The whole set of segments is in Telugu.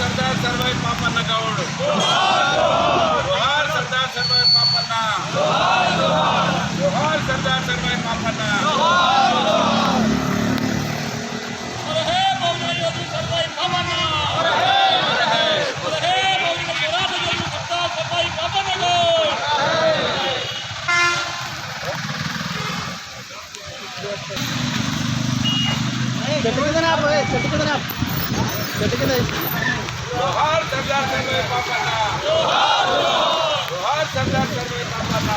सरदार सर्वाई पापन्न गौड जोहार सरदार सर्वाई पापन्न जोहार सरदार सर्वाई पापन्न हे मौलाना योगी सर्वाई पापन्न हे मौलाना मुराद योगी सरदार सर्वाई पापन्न गौड जोहार सरदार सर्वाई पापन्न जोहार सरदार सर्वाई पापन्न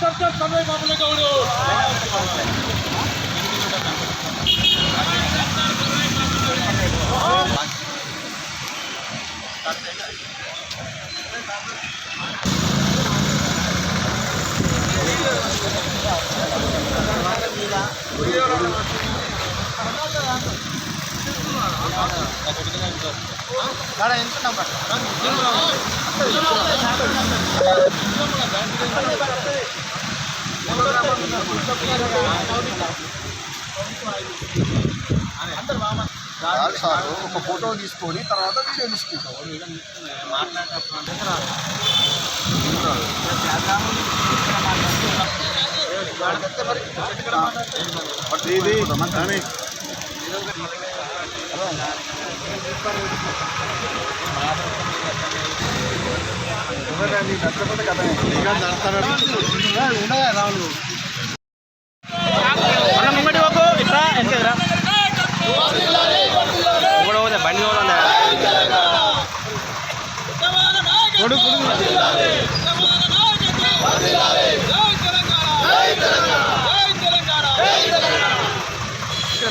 सरदार सर्वाई पापन्न गौड సార్ ఒక ఫోటో తీసుకొని తర్వాత వీడియో తీసుకుంటాం.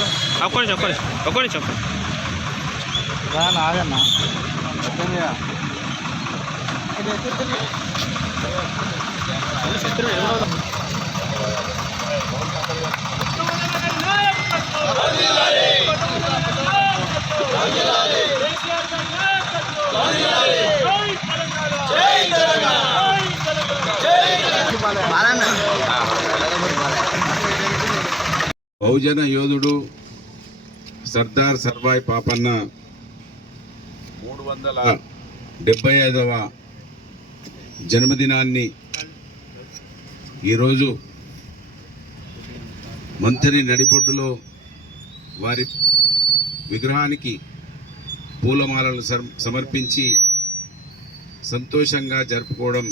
బండి ఒక్కడి చెప్పండి ఆగన్నా బహుజన యోధుడు సర్దార్ సర్వాయి పాపన్న 375వ జన్మదినాన్ని ఈరోజు మంథని నడిబొడ్డులో వారి విగ్రహానికి పూలమాలలు సమర్పించి సంతోషంగా జరుపుకోవడం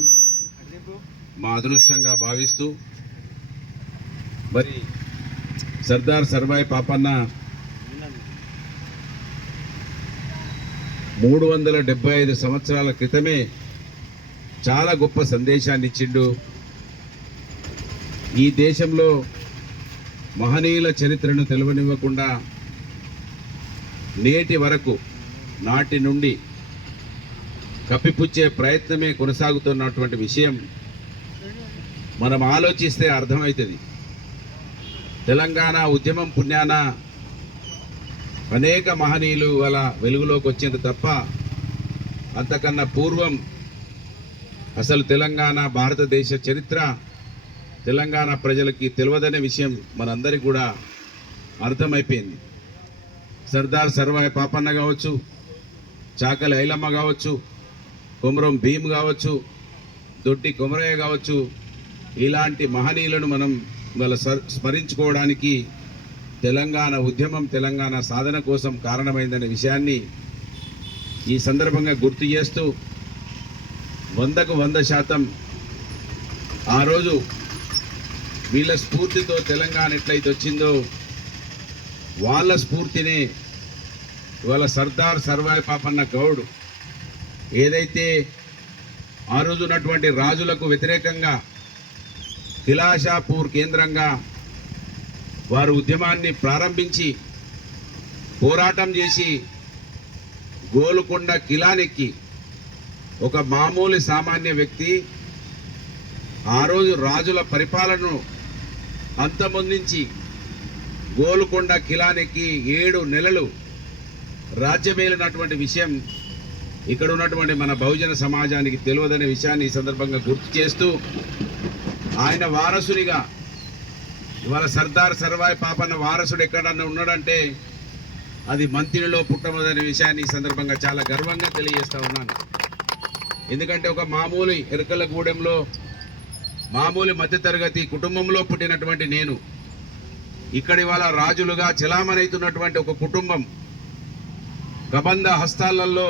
మా అదృష్టంగా భావిస్తూ మరి సర్దార్ సర్వాయి పాపన్న 375 సంవత్సరాల క్రితమే చాలా గొప్ప సందేశాన్ని ఇచ్చిండు. ఈ దేశంలో మహనీయుల చరిత్రను తెలువనివ్వకుండా నేటి వరకు నాటి నుండి కప్పిపుచ్చే ప్రయత్నమే కొనసాగుతున్నటువంటి విషయం మనం ఆలోచిస్తే అర్థమవుతుంది. తెలంగాణ ఉద్యమం పుణ్యాన అనేక మహనీయులు అలా వెలుగులోకి వచ్చింది తప్ప అంతకన్నా పూర్వం అసలు తెలంగాణ భారతదేశ చరిత్ర తెలంగాణ ప్రజలకి తెలియదనే విషయం మనందరికీ కూడా అర్థమైపోయింది. సర్దార్ సర్వాయి పాపన్న కావచ్చు, చాకలి ఐలమ్మ కావచ్చు, కొమరం భీమ్ కావచ్చు, దొడ్డి కొమరయ్య కావచ్చు, ఇలాంటి మహనీయులను మనం వాళ్ళ స్మరించుకోవడానికి తెలంగాణ ఉద్యమం తెలంగాణ సాధన కోసం కారణమైందనే విషయాన్ని ఈ సందర్భంగా గుర్తు చేస్తూ 100కు 100% ఆ రోజు వీళ్ళ స్ఫూర్తితో తెలంగాణ ఎట్లయితే వచ్చిందో వాళ్ళ స్ఫూర్తినే ఇవాళ సర్దార్ సర్వాయి పాపన్న గౌడ్ ఏదైతే ఆ రోజు ఉన్నటువంటి రాజులకు వ్యతిరేకంగా తిలాషాపూర్ కేంద్రంగా వారు ఉద్యమాన్ని ప్రారంభించి పోరాటం చేసి గోల్కొండ కిలానెక్కి ఒక మామూలు సామాన్య వ్యక్తి ఆ రోజు రాజుల పరిపాలనను అంతమొందించి గోల్కొండ కిలానెక్కి 7 నెలలు రాజ్యమేలినటువంటి విషయం ఇక్కడ ఉన్నటువంటి మన బహుజన సమాజానికి తెలియదనే విషయాన్ని ఈ సందర్భంగా గుర్తు చేస్తూ ఆయన వారసునిగా ఇవాళ సర్దార్ సర్వాయి పాపన్న వారసుడు ఎక్కడన్నా ఉన్నాడంటే అది మంత్రిలో పుట్టమదనే విషయాన్ని ఈ సందర్భంగా చాలా గర్వంగా తెలియజేస్తా ఉన్నాను. ఎందుకంటే ఒక మామూలు ఎరకలగూడెంలో మామూలు మధ్యతరగతి కుటుంబంలో పుట్టినటువంటి నేను ఇక్కడ ఇవాళ రాజులుగా చలామణవుతున్నటువంటి ఒక కుటుంబం కబంధ హస్తాలలో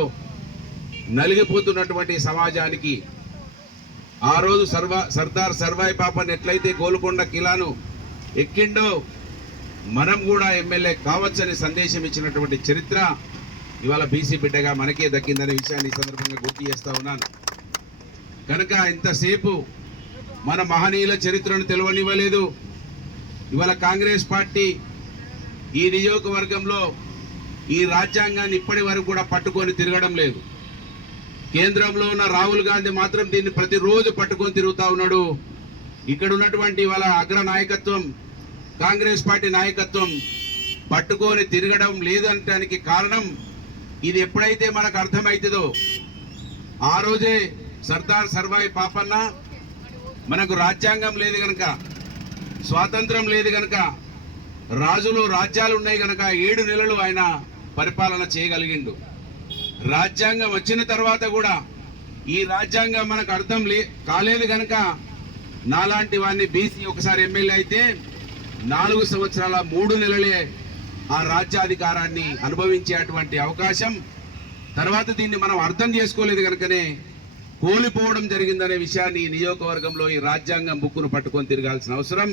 నలిగిపోతున్నటువంటి సమాజానికి ఆ రోజు సర్దార్ సర్వాయి పాపన్ ఎట్లయితే గోల్కొండ కిలాను ఎక్కిండో మనం కూడా ఎమ్మెల్యే కావచ్చని సందేశం ఇచ్చినటువంటి చరిత్ర ఇవాళ బీసీ బిడ్డగా మనకే దక్కిందనే విషయాన్ని ఈ సందర్భంగా గుర్తు చేస్తా ఉన్నాను. కనుక ఇంతసేపు మన మహనీయుల చరిత్రను తెలియనివ్వలేదు. ఇవాళ కాంగ్రెస్ పార్టీ ఈ నియోజకవర్గంలో ఈ రాజ్యాంగాన్ని ఇప్పటి వరకు కూడా పట్టుకొని తిరగడం లేదు. కేంద్రంలో ఉన్న రాహుల్ గాంధీ మాత్రం దీన్ని ప్రతిరోజు పట్టుకొని తిరుగుతా ఉన్నాడు. ఇక్కడ ఉన్నటువంటి వాళ్ళ అగ్ర నాయకత్వం కాంగ్రెస్ పార్టీ నాయకత్వం పట్టుకొని తిరగడం లేదనటానికి కారణం ఇది ఎప్పుడైతే మనకు అర్థమవుతుందో ఆ రోజే సర్దార్ సర్వాయి పాపన్న మనకు రాజ్యాంగం లేదు గనక స్వాతంత్రం లేదు గనక రాజులు రాజ్యాలు ఉన్నాయి గనక 7 నెలలు ఆయన పరిపాలన చేయగలిగిండు. రాజ్యాంగం వచ్చిన తర్వాత కూడా ఈ రాజ్యాంగం మనకు అర్థం కాలేదు గనక నాలాంటి వాడిని బీసీ ఒకసారి ఎమ్మెల్యే అయితే 4 సంవత్సరాల 3 నెలలే ఆ రాజ్యాధికారాన్ని అనుభవించేటువంటి అవకాశం తర్వాత దీన్ని మనం అర్థం చేసుకోలేదు కనుకనే కోల్పోవడం జరిగిందనే విషయాన్ని ఈ నియోజకవర్గంలో ఈ రాజ్యాంగం బుక్కును పట్టుకొని తిరగాల్సిన అవసరం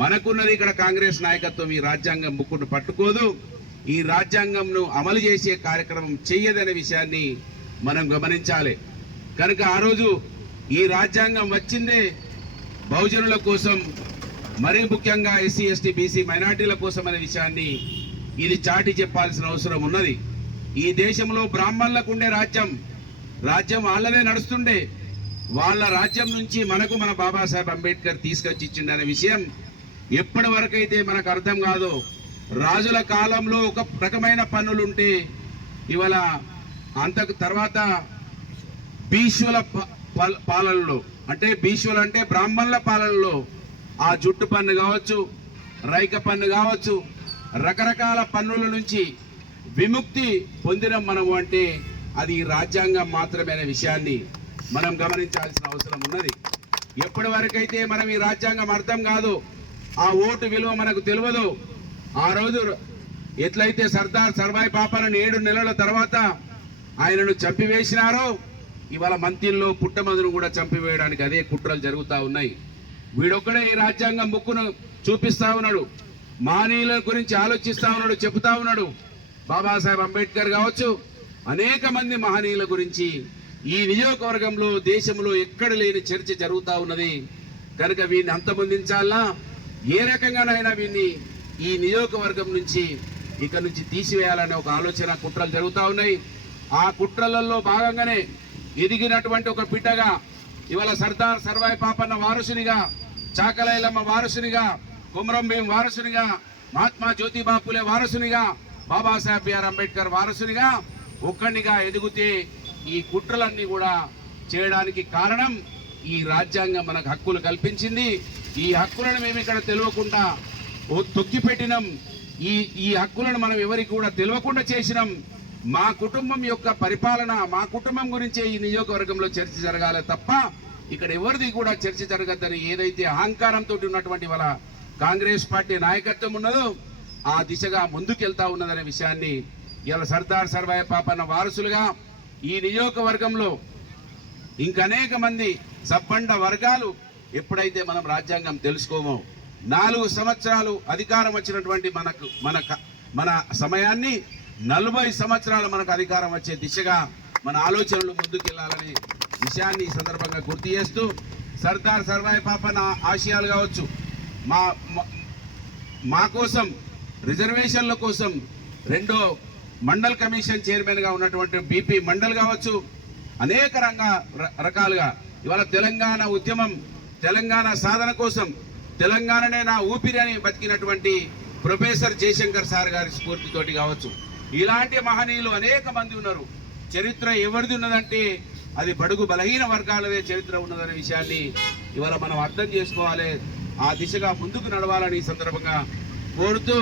మనకున్నది. ఇక్కడ కాంగ్రెస్ నాయకత్వం ఈ రాజ్యాంగం బుక్కును పట్టుకోదు, ఈ రాజ్యాంగంను అమలు చేసే కార్యక్రమం చెయ్యదనే విషయాన్ని మనం గమనించాలి. కనుక ఆ రోజు ఈ రాజ్యాంగం వచ్చిందే బహుజనుల కోసం, మరీ ముఖ్యంగా ఎస్సీ ఎస్టీ బీసీ మైనార్టీల కోసం అనే విషయాన్ని ఇది చాటి చెప్పాల్సిన అవసరం ఉన్నది. ఈ దేశంలో బ్రాహ్మణులకు ఉండే రాజ్యం వాళ్ళనే నడుస్తుండే. వాళ్ళ రాజ్యం నుంచి మనకు మన బాబాసాహెబ్ అంబేద్కర్ తీసుకొచ్చి ఇచ్చిండనే విషయం ఎప్పటి వరకైతే మనకు అర్థం కాదో, రాజుల కాలంలో ఒక రకమైన పన్నులు ఉంటే ఇవాళ అంతకు తర్వాత భీష్ముల పాలనలో అంటే భీష్ములు అంటే బ్రాహ్మణుల పాలనలో ఆ జుట్టు పన్ను కావచ్చు, రైక పన్ను కావచ్చు, రకరకాల పన్నుల నుంచి విముక్తి పొందినం మనము అంటే అది రాజ్యాంగం మాత్రమే అనే విషయాన్ని మనం గమనించాల్సిన అవసరం ఉన్నది. ఎప్పటి వరకైతే మనం ఈ రాజ్యాంగం అర్థం కాదు, ఆ ఓటు విలువ మనకు తెలియదు, ఆ రోజు ఎట్లయితే సర్దార్ సర్వాయి పాపన్నను 7 నెలల తర్వాత ఆయనను చంపివేసినారో ఇవాళ మంత్రిలో పుట్టమదును కూడా చంపివేయడానికి అదే కుట్రలు జరుగుతూ ఉన్నాయి. వీడొక్కడే ఈ రాజ్యాంగం బుక్కును చూపిస్తా ఉన్నాడు, మహనీయుల గురించి ఆలోచిస్తా ఉన్నాడు, చెబుతా ఉన్నాడు. బాబాసాహెబ్ అంబేద్కర్ కావచ్చు, అనేక మంది మహనీయుల గురించి ఈ నియోజకవర్గంలో దేశంలో ఎక్కడ లేని చర్చ జరుగుతూ ఉన్నది. కనుక వీడిని అంతమొందించాలా, ఏ రకంగానైనా వీడిని ఈ నియోజకవర్గం నుంచి ఇక్కడ నుంచి తీసివేయాలనే ఒక ఆలోచన కుట్రలు జరుగుతూ ఉన్నాయి. ఆ కుట్రలలో భాగంగానే ఎదిగినటువంటి ఒక బిడ్డగా ఇవాళ సర్దార్ సర్వాయి పాపన్న వారసునిగా, చాకలైలమ్మ వారసునిగా, కుమరం భీం వారసునిగా, మహాత్మా జ్యోతిబా ఫులే వారసునిగా, బాబాసాహెబ్ బిఆర్ అంబేద్కర్ వారసునిగా ఒక్కడిగా ఎదుగుతే ఈ కుట్రలన్నీ కూడా చేయడానికి కారణం ఈ రాజ్యాంగం మనకు హక్కులు కల్పించింది. ఈ హక్కులను మేము ఇక్కడ తెలియకుండా తొక్కిపెట్టినాం. ఈ హక్కులను మనం ఎవరికి కూడా తెలియకుండా చేసినాం. మా కుటుంబం యొక్క పరిపాలన, మా కుటుంబం గురించే ఈ నియోజకవర్గంలో చర్చ జరగాలి తప్ప ఇక్కడ ఎవరిది కూడా చర్చ జరగద్దని ఏదైతే అహంకారంతో ఉన్నటువంటి వాళ్ళ కాంగ్రెస్ పార్టీ నాయకత్వం ఉన్నదో ఆ దిశగా ముందుకెళ్తా ఉన్నదనే విషయాన్ని ఇలా సర్దార్ సర్వాయి పాపన్న వారసులుగా ఈ నియోజకవర్గంలో ఇంకనేక మంది సబ్బండ వర్గాలు ఎప్పుడైతే మనం రాజ్యాంగం తెలుసుకోమో 4 సంవత్సరాలు అధికారం వచ్చినటువంటి మన సమయాన్ని 40 సంవత్సరాలు మనకు అధికారం వచ్చే దిశగా మన ఆలోచనలు ముందుకెళ్లాలనే విషయాన్ని ఈ సందర్భంగా గుర్తు చేస్తూ సర్దార్ సర్వాయి పాపన్న ఆశయాలు కావచ్చు, మా కోసం రిజర్వేషన్ల కోసం రెండో మండల్ కమిషన్ చైర్మన్గా ఉన్నటువంటి బీపీ మండల్ కావచ్చు, అనేక రకాలుగా ఇవాళ తెలంగాణ ఉద్యమం, తెలంగాణ సాధన కోసం తెలంగాణనే నా ఊపిరి అని బతికినటువంటి ప్రొఫెసర్ జయశంకర్ సార్ గారి స్ఫూర్తితోటి కావచ్చు, ఇలాంటి మహనీయులు అనేక మంది ఉన్నారు. చరిత్ర ఎవరిది ఉన్నదంటే అది బడుగు బలహీన వర్గాలదే చరిత్ర ఉన్నదనే విషయాన్ని ఇవాళ మనం అర్థం చేసుకోవాలి. ఆ దిశగా ముందుకు నడవాలని ఈ సందర్భంగా కోరుతూ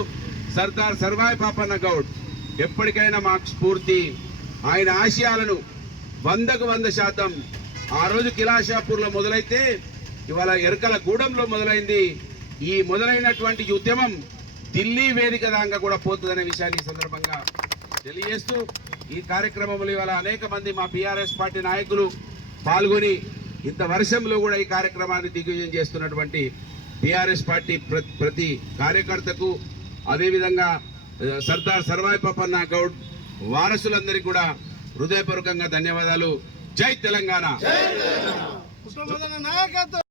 సర్దార్ సర్వాయి పాపన్న గౌడ్ ఎప్పటికైనా మాకు స్ఫూర్తి. ఆయన ఆశయాలను 100కు 100% ఆ రోజు కిలాషాపూర్లో మొదలైతే ఇవాళ ఎరకల గూడెంలో మొదలైంది. ఈ మొదలైనటువంటి ఉద్యమం ఢిల్లీ వేదిక దాకా కూడా పోతుందనే విషయాన్ని ఈ సందర్భంగా తెలియజేస్తూ ఈ కార్యక్రమంలో ఇవాళ అనేక మంది మా బీఆర్ఎస్ పార్టీ నాయకులు పాల్గొని ఇంత వర్షంలో కూడా ఈ కార్యక్రమాన్ని దిగ్విజయం చేస్తున్నటువంటి బీఆర్ఎస్ పార్టీ ప్రతి కార్యకర్తకు, అదేవిధంగా సర్దార్ సర్వాయి పాపన్న గౌడ్ వారసులందరికీ కూడా హృదయపూర్వకంగా ధన్యవాదాలు. జై తెలంగాణ.